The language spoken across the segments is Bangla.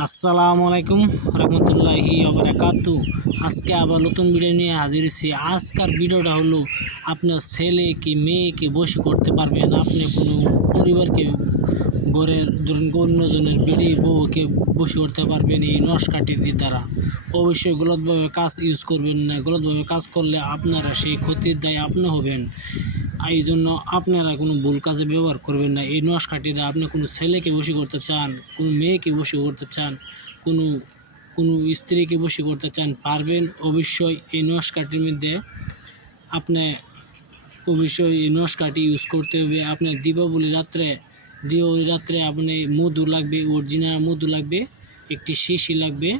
আসসালামু আলাইকুম রহমতুল্লাহি আবরাকাতু আজকে আবার নতুন ভিডিও নিয়ে হাজির হয়েছি। আজকের ভিডিওটা হলো, আপনার ছেলে কি মেয়েকে বসে করতে পারবেন আপনি কোনো পরিবারকে, ঘরের ধরুন অন্যজনের বিড়ি বউকে বসে করতে পারবেন এই নস্কাটির দ্বারা অবশ্যই গলতভাবে কাজ ইউজ করবেন না। গলতভাবে কাজ করলে আপনারা সেই ক্ষতির দায় আপনি হবেন। এই জন্য আপনারা কোনো ভুল কাজে ব্যবহার করবেন না। এই নশ নস্কাটিটা আপনি কোনো ছেলেকে বসে করতে চান, কোনো মেয়েকে বসে করতে চান, কোনো কোনো স্ত্রীকে বসে করতে চান, পারবেন অবশ্যই এই নস্কাটির মধ্যে। আপনি অবশ্যই এই নস্কাটি ইউজ করতে হবে। আপনার দীপাবলি রাত্রে দীপাবলি রাত্রে আপনি মধু লাগবে, অরিজিনাল মধু লাগবে, একটি শিশি লাগবে।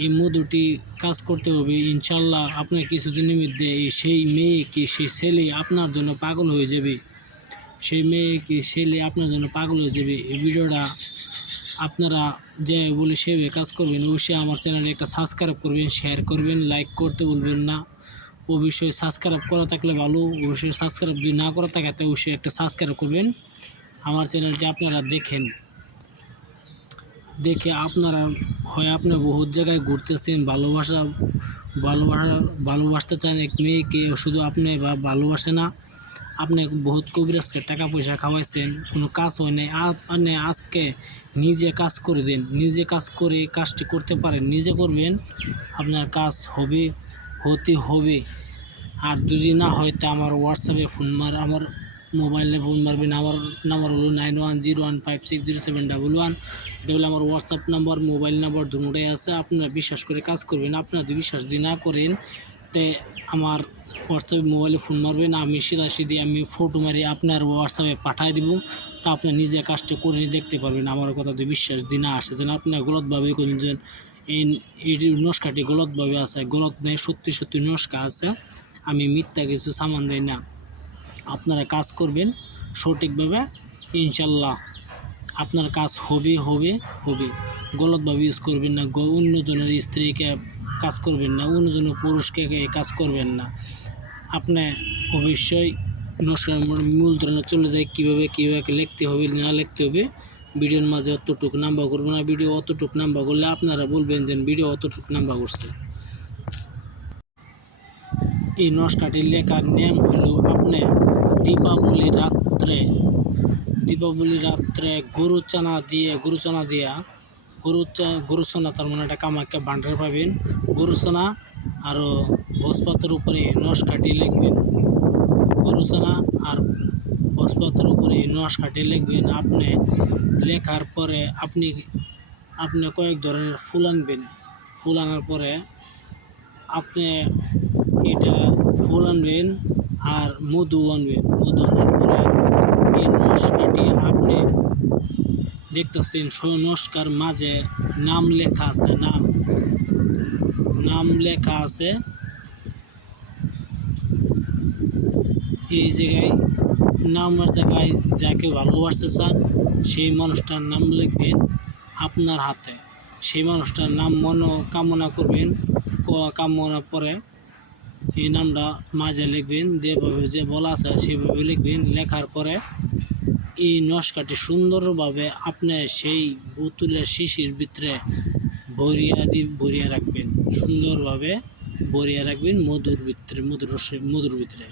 এই মধুটি কাজ করতে হবে। ইনশাল্লাহ আপনার কিছুদিনের মধ্যে এই সেই মেয়েকে, সেই ছেলে আপনার জন্য পাগল হয়ে যাবে। সেই মেয়েকে, ছেলে আপনার জন্য পাগল হয়ে যাবে। এই ভিডিওটা আপনারা যে বলে সেভাবে কাজ করবেন, অবশ্যই আমার চ্যানেলে একটা সাবস্ক্রাইব করবেন শেয়ার করবেন লাইক করতে বলবেন না। অবশ্যই সাবস্ক্রাইব করা থাকলে ভালো, অবশ্যই সাবস্ক্রাইব যদি না করা থাকে, তো অবশ্যই একটা সাবস্ক্রাইব করবেন। আমার চ্যানেলটি আপনারা দেখেন। দেখে আপনারা হয় আপনি বহুত জায়গায় ঘুরতেছেন, ভালোবাসা ভালোবাসা, ভালোবাসতে চান এক মেয়েকে, শুধু আপনি বা ভালোবাসে না, আপনি বহুত কবিরাজকে টাকা পয়সা খাওয়াইছেন, কোনো কাজ হয় নাই আপনি আজকে নিজে কাজ করে দিন, নিজে কাজ করে কাজটি করতে পারেন, নিজে করবেন, আপনার কাজ হবে, হতে হবে। আর যদি না হয় তা আমার হোয়াটসঅ্যাপে ফোন মার, আমার মোবাইলে ফোন মারবেন আমার নাম্বার হলো nine one zero one five six zero seven double one এটা হলো আমার হোয়াটসঅ্যাপ নাম্বার মোবাইল নাম্বার দুটোই আছে। আপনারা বিশ্বাস করে কাজ করবেন, আপনারা যদি বিশ্বাস যদি না করেন, তে আমার হোয়াটসঅ্যাপে মোবাইলে ফোন মারবেন। আমি সিধা সিধি আমি ফটো মারি আপনার হোয়াটসঅ্যাপে পাঠিয়ে দিব। তা আপনি নিজে কাজটা করে দেখতে পারবেন। আমার কথা যদি বিশ্বাস দিয়ে না আসে, যেন আপনার গলতভাবে করেন যে এই নস্কাটি গলতভাবে আছে, গলত নেই, সত্যি সত্যি নস্কা আছে। আমি মিথ্যা কিছু সামান দেই না। আপনারা কাজ করবেন সঠিকভাবে, ইনশাল্লাহ আপনার কাজ হবে হবে হবে। গলতভাবে ইউজ করবেন না অন্যজনের স্ত্রীকে কাজ করবেন না, অন্যজনের পুরুষকে কাজ করবেন না। আপনি অবশ্যই নমস্কার মূল ধরনের চলে যায় কীভাবে কীভাবে লিখতে হবে, না লিখতে হবে। ভিডিওর মাঝে অতটুকু নাম্বার করব না, ভিডিও অতটুকু নাম্বার করলে আপনারা বলবেন যে ভিডিও অতটুকু নাম্বার করছে। এই নস্কাটির লেখার নিয়ম হলো আপনি দীপাবলি রাত্রে। দীপাবলি রাত্রে গরু চানা দিয়ে গরু চানা দিয়া গরু গরু তার মানে একটা কামাখ্যা বান্ডার পাবেন। গরু চানা আরও ভোজপাতের উপরে নস্কাটি লিখবেন। গরু আর ভোজপাতের উপরে নস্কাটি লিখবেন। আপনি লেখার পরে আপনি আপনি কয়েক ধরনের ফুল আনবেন। ফুল আনার পরে আপনি এটা ফুল আনবেন আর মধু আনবেন। মধু আনার পরে এই নস্কাটি আপনি দেখতেছেন নস্কার মাঝে নাম লেখা আছে, নাম। নাম লেখা আছে। এই জায়গায়, নামের জায়গায় যাকে ভালোবাসতে চান, সেই মানুষটার নাম লিখবেন আপনার হাতে। সেই মানুষটার নাম মনো কামনা করবেন কামনা পরে এই নামটা মাঝে লিখবেন, যেভাবে যে বলা আছে সেভাবে লিখবেন। লেখার পরে এই নস্কাটি সুন্দরভাবে আপনি সেই বোতলের শিশির ভিতরে ভরিয়া দি, ভরিয়া রাখবেন। সুন্দরভাবে ভরিয়া রাখবেন মধুর ভিতরে, মধুর মধুর ভিতরে।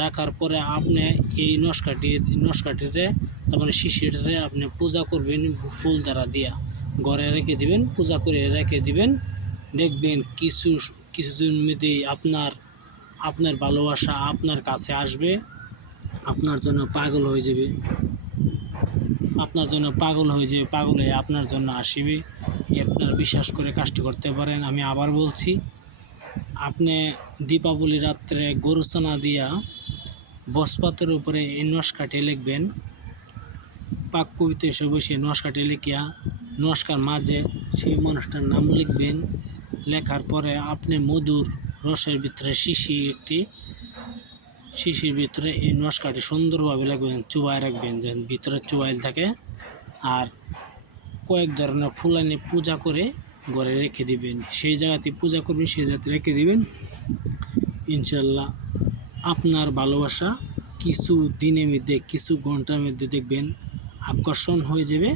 রাখার পরে আপনি এই নস্কাটি, নস্কাটিতে তারপরে শিশিরটারে আপনি পূজা করবেন ফুল দ্বারা দিয়া। ঘরে রেখে দিবেন, পূজা করে রেখে দিবেন। দেখবেন কিছু কিছুদিন মধ্যেই আপনার আপনার ভালোবাসা আপনার কাছে আসবে, আপনার জন্য পাগল হয়ে যাবে। আপনার জন্য পাগল হয়ে যাবে, পাগল হয়ে আপনার জন্য আসিবে। আপনার বিশ্বাস করে কাজটি করতে পারেন, আমি আবার বলছি, আপনি দীপাবলি রাত্রে গরু চানা দিয়া বসপাতের উপরে এই নস্কাটি লিখবেন। পাক কবিতে এসে বসে নস্কাটি লিখিয়া, নস্কার মাঝে সেই মানুষটার নাম লিখবেন। লেখার পরে আপনি মধুর রসের ভিতরে শিশি একটি, শিশির ভিতরে এই নস্কাটি সুন্দরভাবে লাগবেন, চুবায় রাখবেন, যেন ভিতরে চুবাইল থাকে। আর কয়েক ধরনের ফুল এনে পূজা করে ঘরে রেখে দিবেন। সেই জায়গাতে পূজা করবেন, সেই জায়গাতে রেখে দিবেন। ইনশাল্লাহ আপনার ভালোবাসা কিছু দিনের মধ্যে, কিছু ঘণ্টার মধ্যে দেখবেন আকর্ষণ হয়ে যাবে।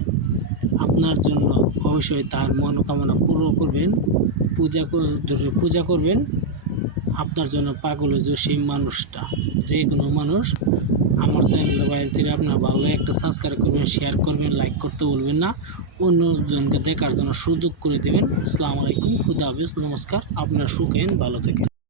আপনার জন্য অবশ্যই তার মনোকামনা পূরণ করবেন। পূজা পূজা করবেন, আপনার জন্য পাগল হয়ে যাবে সেই মানুষটা। যে কোনো মানুষ আমার চ্যানেল বাইরে থেকে আপনার ভালো একটা সাবস্ক্রাইব করবেন শেয়ার করবেন লাইক করতে বলবেন না। অন্যজনকে দেখার জন্য সুযোগ করে দেবেন। আসসালামু আলাইকুম, খুদা হাফিজ, নমস্কার, আপনার সুখেন ভালো থাকেন।